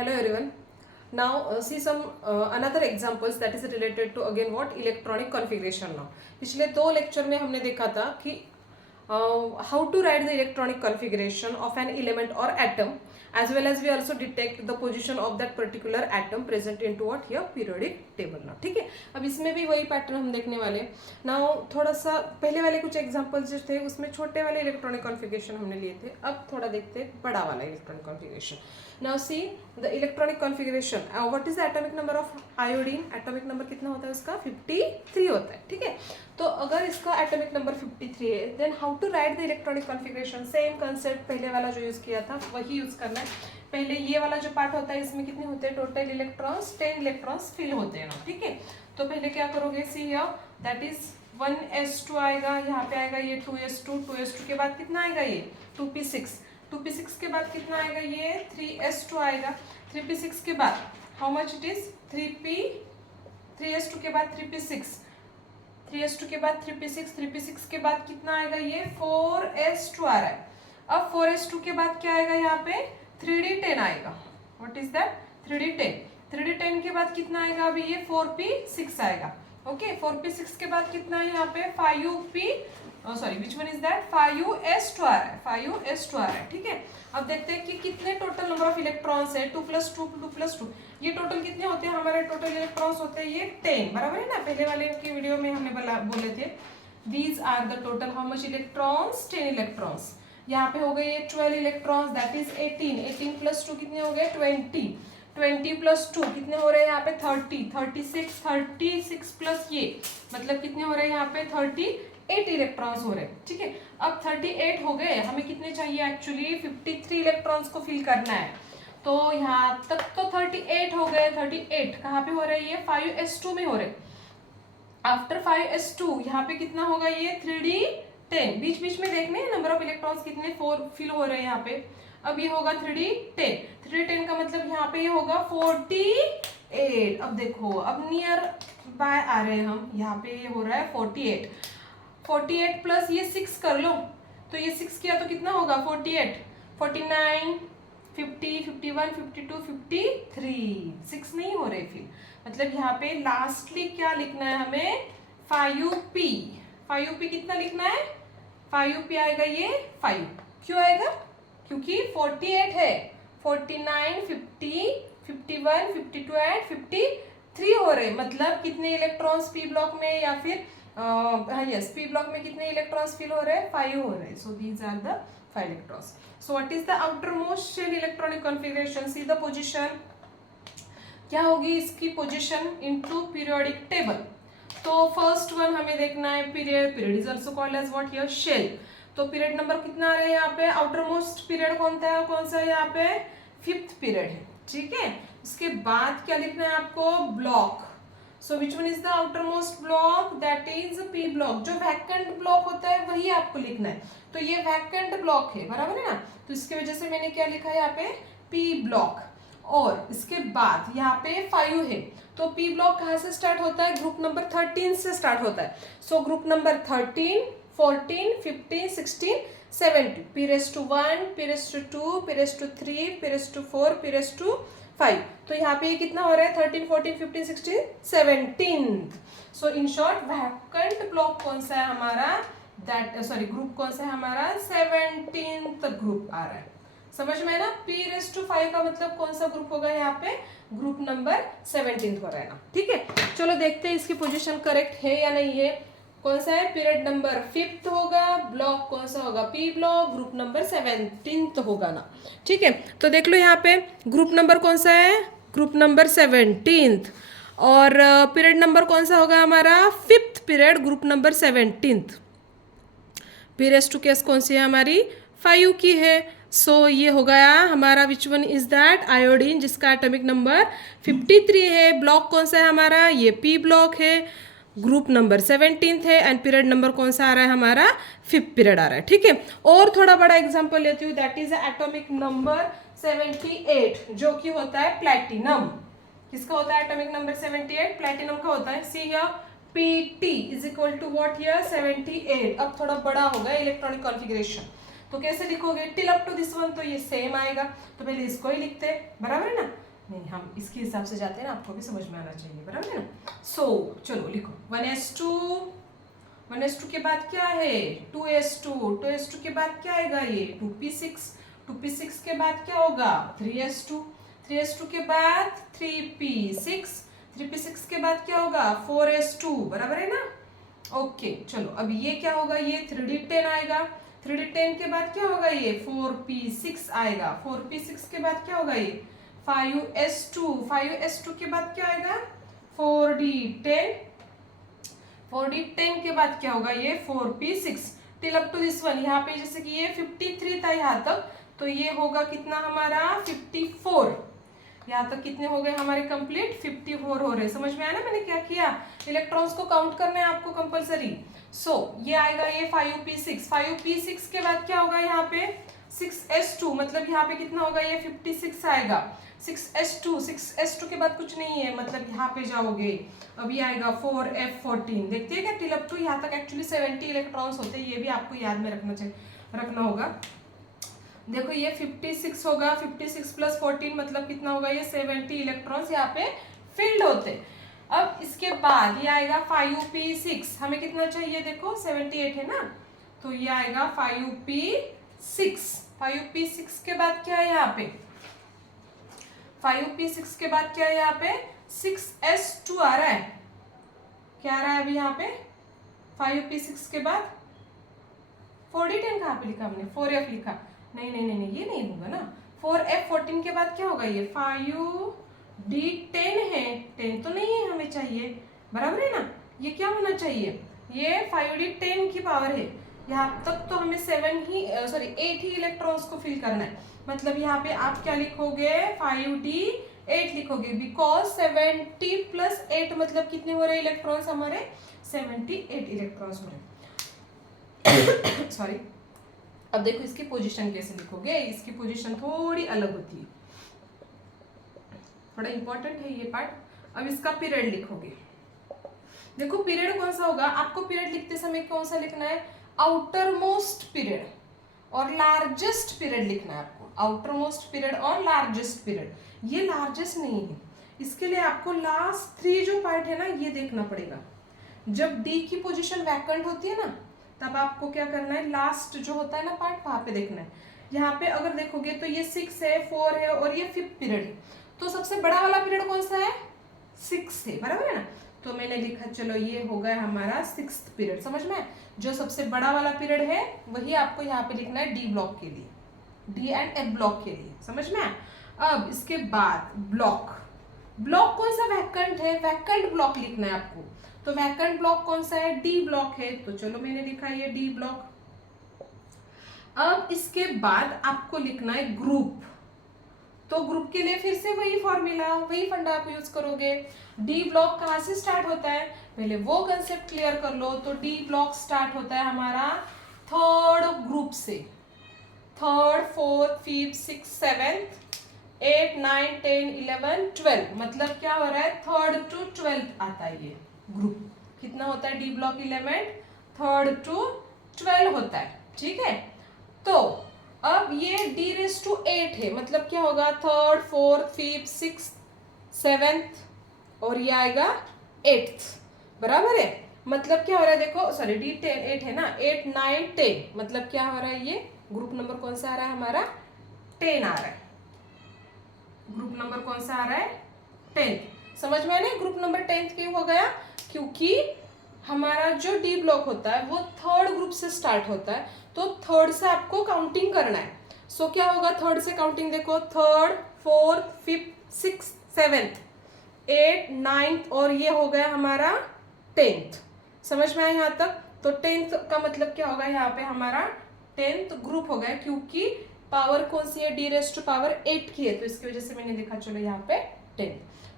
Hello everyone. Now see some another examples that is related to again what electronic configuration now. पिछले दो lecture में हमने देखा था कि how to write the electronic configuration of an element or atom, as well as we also detect the position of that particular atom present into what here periodic table now. ठीक है, अब इसमें भी वही पैटर्न हम देखने वाले. Now थोड़ा सा पहले वाले कुछ एग्जांपल्स जो थे उसमें छोटे वाले इलेक्ट्रॉनिक कॉन्फ़िगरेशन हमने लिए थे. अब थोड़ा देखते हैं बड़ा वाला electronic configuration. Now see the electronic configuration. What is the atomic number of iodine? Atomic number कितना होता है उसका? 53 होता है. ठीक है, तो अगर इसका atomic number 53 है, then how to write the electronic configuration? Same concept पहले वाला जो यूज़ किया था वही यूज़ करना है. पहले ये वाला जो पार्ट होता है इसमें कितने होते हैं टोटल इलेक्ट्रॉन्स? 10 इलेक्ट्रॉन्स फिल होते हैं ना. ठीक है, तो पहले क्या करोगे? See here that is 1s2 आएगा, यहाँ पे आएगा ये 2s2. 2s2 के बाद कितना आएगा? ये 2p6. 2p6 के बाद कितना आएगा? ये 3s2 आएगा. 3p6 के बाद how much it is? 3s2 के बाद 3p6. 3s2 के बाद 3p6. 3p6 के बाद कितना आएगा? ये 4s2 आ रहा है. अब 4s2 के बाद क्या आएगा? यहाँ पे 3d10 आएगा. What is that? 3d10. 3d10 के बाद कितना आएगा? अभी ये 4p6 आएगा. ओके, 4p6 के बाद कितना है यहाँ पे? 5p sorry which one is that? 5s2 आ रहा है. 5s2 आ रहा है. ठीक है, अब देखते हैं कि कितने टोटल नंबर ऑफ इलेक्ट्रॉन्स है. 2 + 2 2 + 2 ये टोटल कितने होते हैं? हमारे टोटल इलेक्ट्रॉन्स होते हैं ये 10. बराबर है ना? पहले वाले की वीडियो में हमने बोले थे these are the total how much electrons? 10 electrons. यहाँ पे हो गए ये 12 इलेक्ट्रॉन्स दैट इज 18. 18 + 2 कितने हो गए? 20. 20 + 2 कितने हो रहे हैं यहाँ पे? 30. 36. 36 प्लस ये मतलब कितने हो रहे हैं यहाँ पे? 38 इलेक्ट्रॉन्स हो रहे हैं. ठीक है, अब 38 हो गए. हमें कितने चाहिए एक्चुअली? 53 इलेक्ट्रॉन्स को फिल करना है. तो यहाँ तक तो 38 हो गए. 38 कहाँ पे हो रहे हैं? ये 5s2 में हो रहे. आफ्टर 5s2 यहाँ पे कितना होगा? ये 3d10. बीच बीच में देखने नंबर ऑफ इलेक्ट्रॉन्स कितने 4 फिल हो रहे हैं यहाँ पे. अब ये होगा 3d10. 3d10 का मतलब यहाँ पे ये होगा 48. अब देखो, अब नियर बाय आ रहे हैं हम. यहाँ पे ये हो रहा है 48. 48 प्लस ये 6 कर लो, तो ये 6 किया तो कितना होगा? 48, 49, 50, 51, 52, 53. 6 नहीं हो रहे फिर. मतलब यहाँ पे लास्टली क्या लिखना है हमें? 5p. 5p कितना लिखना है? 5p आएगा ये 5. क्यों आएगा? क्योंकि 48 है. 49, 50, 51, 52 एंड 53 हो रहे. मतलब कितने इलेक्ट्रॉन्स पी ब्लॉक में या फिर यस पी ब्लॉक में कितने इलेक्ट्रॉन्स फिल हो रहे हैं? 5 हो रहे हैं. So these are the 5 electrons. So what is the outermost shell electronic configuration? See the position. क्या होगी इसकी पोजीशन इनटू पीरियोडिक टेबल? तो फर्स्ट वन हमें देखना है period. Period is also called as what here? Shell. तो period number कितना आ रहा है यहाँ पे? आउटर मोस्ट पीरियड कौन सा है यहाँ पे? 5th पीरियड है. ठीक है, उसके बाद क्या लिखना है आपको? Block. So which one is the outer most block? That is P block. जो वैकेंट ब्लॉक होता है वही आपको लिखना है. तो ये वैकेंट ब्लॉक है. बराबर है ना? तो इसकी वजह से मैंने क्या लिखा है यहाँ पे? P block. और इसके बाद यहाँ पे 5 है. तो पी ब्लॉक कहाँ से स्टार्ट होता है? ग्रुप नंबर 13 से स्टार्ट होता है. So group number 13, 14, 15, 16, 17. p⁻1, p⁻2, p⁻3, p⁻4, p⁻5. तो यहाँ पे कितना हो रहा है? 13, 14, 15, 16, 17. सो इन शॉर्ट वैकेंट ब्लॉक कौन सा है हमारा? दैट सॉरी ग्रुप कौन सा है हमारा? 17th ग्रुप आ रहा है. समझ में है ना? p⁻5 का मतलब कौन सा ग्रुप होगा यहाँ पे? ग्रुप नंबर 17th हो रहा है ना. ठीक है, चलो देखते हैं इसकी पोजीशन करेक्ट है या नहीं है. कौन सा है? पीरियड नंबर 5th होगा. ब्लॉक कौन सा होगा? P block. Group number 17th होगा ना. ठीक है, तो देख लो यहाँ पे ग्रुप नंबर कौन सा है? Group number 17th. और पीरियड नंबर कौन सा होगा हमारा? 5th period, group number 17th. Period two case कौन सी है हमारी? 5 की है. सो ये हो गया हमारा which one is that? Iodine, जिसका एटॉमिक नंबर 53 है. ब्लॉक कौन सा है हमारा? ये पी ब्लॉक है. ग्रुप नंबर 17th है. एंड पीरियड नंबर कौन सा आ रहा है हमारा? 5th पीरियड आ रहा है. ठीक है, और थोड़ा बड़ा एग्जांपल लेती हूँ. दैट इज एटॉमिक नंबर 78, जो कि होता है प्लैटिनम. किसका होता है एटॉमिक नंबर 78? प्लैटिनम का होता है. See here Pt is equal to what here? 78. अब थोड़ा बड़ा होगा इलेक्ट्रॉनिक कॉन्फ़िगरेशन. तो कैसे लिखोगे? Till up to this one. तो ये सेम आएगा. तो पहले इसको ही लिखते हैं. बराबर है ना? नहीं, हम इसके हिसाब से जाते हैं ना, आपको भी समझ में आना चाहिए, बराबर है ना। सो चलो लिखो 1s2, 1s2 के बाद क्या है 2s2, 2s2 के बाद क्या आएगा ये 2p6, 2p6 के बाद क्या होगा 3s2, 3s2 के बाद 3p6, 3p6 के बाद क्या होगा 4s2, बराबर है ना। ओके चलो, अब ये क्या होगा, ये 3d10 आएगा, 3d10 के बाद क्या होगा ये 4p6 आएगा, 4p6 के बाद क्या होगा ये 5s2, 5s2 के बाद क्या आएगा 4d10, 4d10 के बाद क्या होगा ये 4p6 till up to this one. यहाँ पे जैसे कि ये 53 था यहाँ तक, तो ये होगा कितना हमारा 54। यहाँ तक कितने हो गए हमारे कंप्लीट 54 हो रहे। समझ में आया ना मैंने क्या किया, इलेक्ट्रॉन्स को काउंट करना है आपको कंपलसरी। सो ये आएगा ये 5p6, 5p6 के बाद क्या होगा यहाँ पे 6s2, मतलब यहाँ पे कितना होगा ये 56 आएगा, 6s2, 6s2 के बाद कुछ नहीं है, मतलब यहाँ पे जाओगे अभी आएगा 4f14। देखते हैं क्या टिल अप टू यहाँ तक एक्चुअली 70 इलेक्ट्रॉन्स होते हैं, ये भी आपको याद में रखना होगा। देखो ये 56 होगा, 56 प्लस 14 मतलब कितना होगा ये 70 इलेक्ट्रॉन्स यहाँ पे फिल्ड होते। अब इसके बाद ये आएगा 5p6, हमें कितना चाहिए देखो 78 है ना, तो ये आएगा 5p6, 5p6 के बाद क्या है यहाँ पे 5p6 के बाद क्या है यहाँ पे 6s2 आ रहा है, क्या आ रहा है अभी यहाँ पे 5p6 के बाद 4d10 कहाँ पे लिखा हमने 4f लिखा, नहीं नहीं नहीं नहीं ये नहीं होगा ना, 4f14 के बाद क्या होगा ये 5d10 है, 10 तो नहीं है हमें चाहिए, बराबर है ना। ये क्या होना चाहिए ये 5d10 की पावर है, यहाँ तक तो हमें 8 ही इलेक्ट्रॉन्स को फिल करना है, मतलब यहाँ पे आप क्या लिखोगे 5d8 लिखोगे, बिकॉज 70 प्लस 8 मतलब कितने हो रहे इलेक्ट्रॉन्स हमारे 78 इलेक्ट्रॉन्स हो रहे। सॉरी। अब देखो इसकी पोजीशन कैसे लिखोगे, इसकी पोजीशन थोड़ी अलग होती है, थोड़ा इंपॉर्टेंट है ये पार्ट। अब इसका पीरियड लिखोगे, देखो पीरियड कौन सा होगा, आपको पीरियड लिखते समय कौन सा लिखना है आउटर मोस्ट पीरियड और लार्जेस्ट पीरियड लिखना है आपको, आउटर मोस्ट पीरियड और लार्जेस्ट पीरियड। ये लार्जेस्ट नहीं है, इसके लिए आपको लास्ट 3 जो पार्ट है ना ये देखना पड़ेगा। जब डी की पोजीशन वैकेंट होती है ना तब आपको क्या करना है लास्ट जो होता है ना पार्ट वहां पे देखना है। यहाँ पे अगर देखोगे तो ये 6 है, 4 है और ये 5th पीरियड है, तो सबसे बड़ा वाला पीरियड कौन सा है 6 है, बराबर है ना। तो मैंने लिखा चलो ये हो गया हमारा 6th पीरियड। समझ में, जो सबसे बड़ा वाला पीरियड है वही आपको यहाँ पे लिखना है डी ब्लॉक के लिए, डी एंड एफ ब्लॉक के लिए। समझ में। अब इसके बाद ब्लॉक, ब्लॉक कौन सा वैकेंट है, वैकेंट ब्लॉक लिखना है आपको। तो वैकेंट ब्लॉक कौन सा है डी ब्लॉक है, तो चलो मैंने लिखा ये डी ब्लॉक। अब इसके बाद आपको लिखना है ग्रुप, तो ग्रुप के लिए फिर से वही फॉर्मूला वही फंडा आप यूज करोगे। डी ब्लॉक कहाँ से स्टार्ट होता है पहले वो कंसेप्ट क्लियर कर लो। तो डी ब्लॉक स्टार्ट होता है हमारा थर्ड ग्रुप से, third, fourth, fifth, six, seventh, 8, 9, 10, 11, 12, मतलब क्या हो रहा है 3rd to 12th आता है ये ग्रुप। कितना होता है D block element 3rd to 12 होता है, ठीक है। तो अब ये d⁸ है, मतलब क्या होगा 3rd, 4th, 5th, 6th, 7th और ये आएगा 8th, बराबर है। मतलब क्या हो रहा है देखो, सॉरी d10 8 है ना, 8, 9, 10, मतलब क्या हो रहा है ये ग्रुप नंबर कौन सा आ रहा है हमारा 10 आ रहा है। ग्रुप नंबर कौन सा आ रहा है 10th। समझ में आया ग्रुप नंबर 10th क्यों हो गया, क्योंकि हमारा जो डी ब्लॉक होता है वो थर्ड ग्रुप से स्टार्ट होता है, तो थर्ड से आपको काउंटिंग करना है। सो क्या होगा थर्ड से काउंटिंग, देखो 3rd, 4th, 5th, 6th, 7th, 8, 9th और ये हो गया हमारा 10th। समझ में आया यहाँ तक। तो 10th का मतलब क्या होगा यहाँ पे हमारा 10th ग्रुप हो गया, क्योंकि पावर कौन सी है d⁸8 की है, तो इसकी वजह से मैंने लिखा चलो यहाँ पे 10।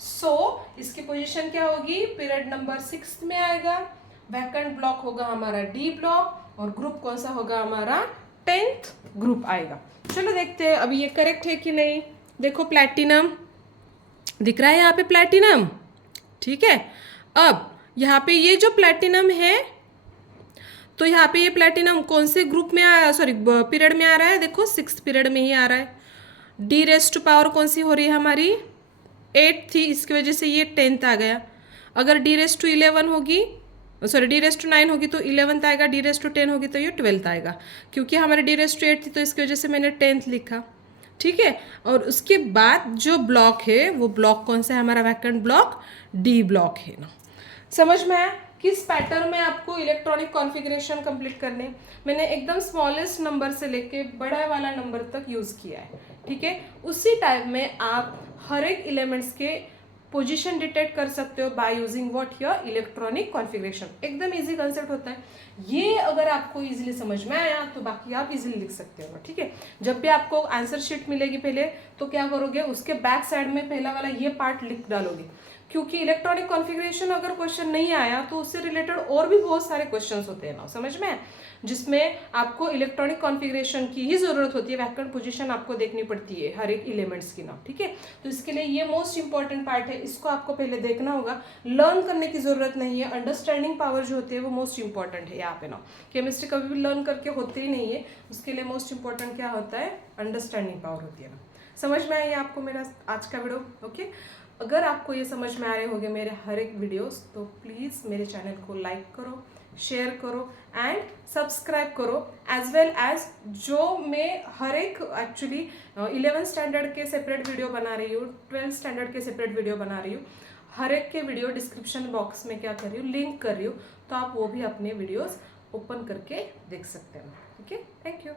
सो इसकी पोजीशन क्या होगी पीरियड नंबर 6 में आएगा, वैकेंट ब्लॉक होगा हमारा डी ब्लॉक और ग्रुप कौन सा होगा हमारा 10th ग्रुप आएगा। चलो देखते हैं अभी ये करेक्ट है कि नहीं। देखो प्लैटिनम दिख रहा है यहाँ पे प्लैटिनम, ठीक है। अब यहाँ पे ये जो प्लैटिनम है तो यहाँ पे ये प्लैटिनम कौन से ग्रुप में पीरियड में आ रहा है, देखो 6th पीरियड में ही आ रहा है। d⁸ कौन सी हो रही है हमारी 8 थी, इसकी वजह से ये 10th आ गया। अगर d⁻11 होगी, सॉरी d⁻9 होगी तो 11th आएगा, d⁻10 होगी तो ये 12th आएगा। क्योंकि हमारे d⁻8 थी तो इसकी वजह से मैंने 10th लिखा। ठीक है, और उसके बाद जो ब्लॉक है वो ब्लॉक कौन सा है हमारा वैकेंट ब्लॉक? डी ब्लॉक है ना। समझ में आया किस पैटर्न में आपको इलेक्ट्रॉनिक कॉन्फ़िगरेशन कंप्लीट करने? मैंने एकदम स्मॉलेस्ट नंबर से लेके बड़ा वाला नंबर तक यूज़ किया है। ठीक है, उसी टाइप में आप हर एक एलिमेंट्स के पोजीशन डिटेक्ट कर सकते हो by using what? Your electronic configuration. एकदम इजी कंसेप्ट होता है ये। अगर आपको इजीली समझ में आया तो बाकी आप इजीली लिख सकते हो। ठीक है, जब भी आपको आंसर शीट मिलेगी पहले तो क्या करोगे, उसके बैक साइड में पहला वाला ये पार्ट लिख डालोगे, क्योंकि इलेक्ट्रॉनिक कॉन्फ़िगरेशन अगर क्वेश्चन नहीं आया तो उससे रिलेटेड और भी बहुत सारे क्वेश्चंस होते हैं ना, समझ में, जिसमें आपको इलेक्ट्रॉनिक कॉन्फ़िगरेशन की ही ज़रूरत होती है। वैकेंट पोजीशन आपको देखनी पड़ती है हर एक एलिमेंट्स की ना। ठीक है, तो इसके लिए ये मोस्ट इंपॉर्टेंट पार्ट है, इसको आपको पहले देखना होगा। लर्न करने की ज़रूरत नहीं है, अंडरस्टैंडिंग पावर जो होती है वो मोस्ट इंपॉर्टेंट है यहाँ पे ना। केमिस्ट्री कभी भी लर्न करके होती ही नहीं है, उसके लिए मोस्ट इंपॉर्टेंट क्या होता है? अंडरस्टैंडिंग पावर होती है ना। समझ में आई आपको मेरा आज का वीडियो? ओके, अगर आपको ये समझ में आ रहे होंगे मेरे हर एक वीडियोस तो प्लीज़ मेरे चैनल को लाइक करो, शेयर करो एंड सब्सक्राइब करो। एज वेल एज जो मैं हर एक एक्चुअली 11th स्टैंडर्ड के सेपरेट वीडियो बना रही हूँ, 12th स्टैंडर्ड के सेपरेट वीडियो बना रही हूँ, हर एक के वीडियो डिस्क्रिप्शन बॉक्स में क्या कर रही हूँ, लिंक कर रही हूँ, तो आप वो भी अपने वीडियोस ओपन करके देख सकते हैं। ठीक है, थैंक यू।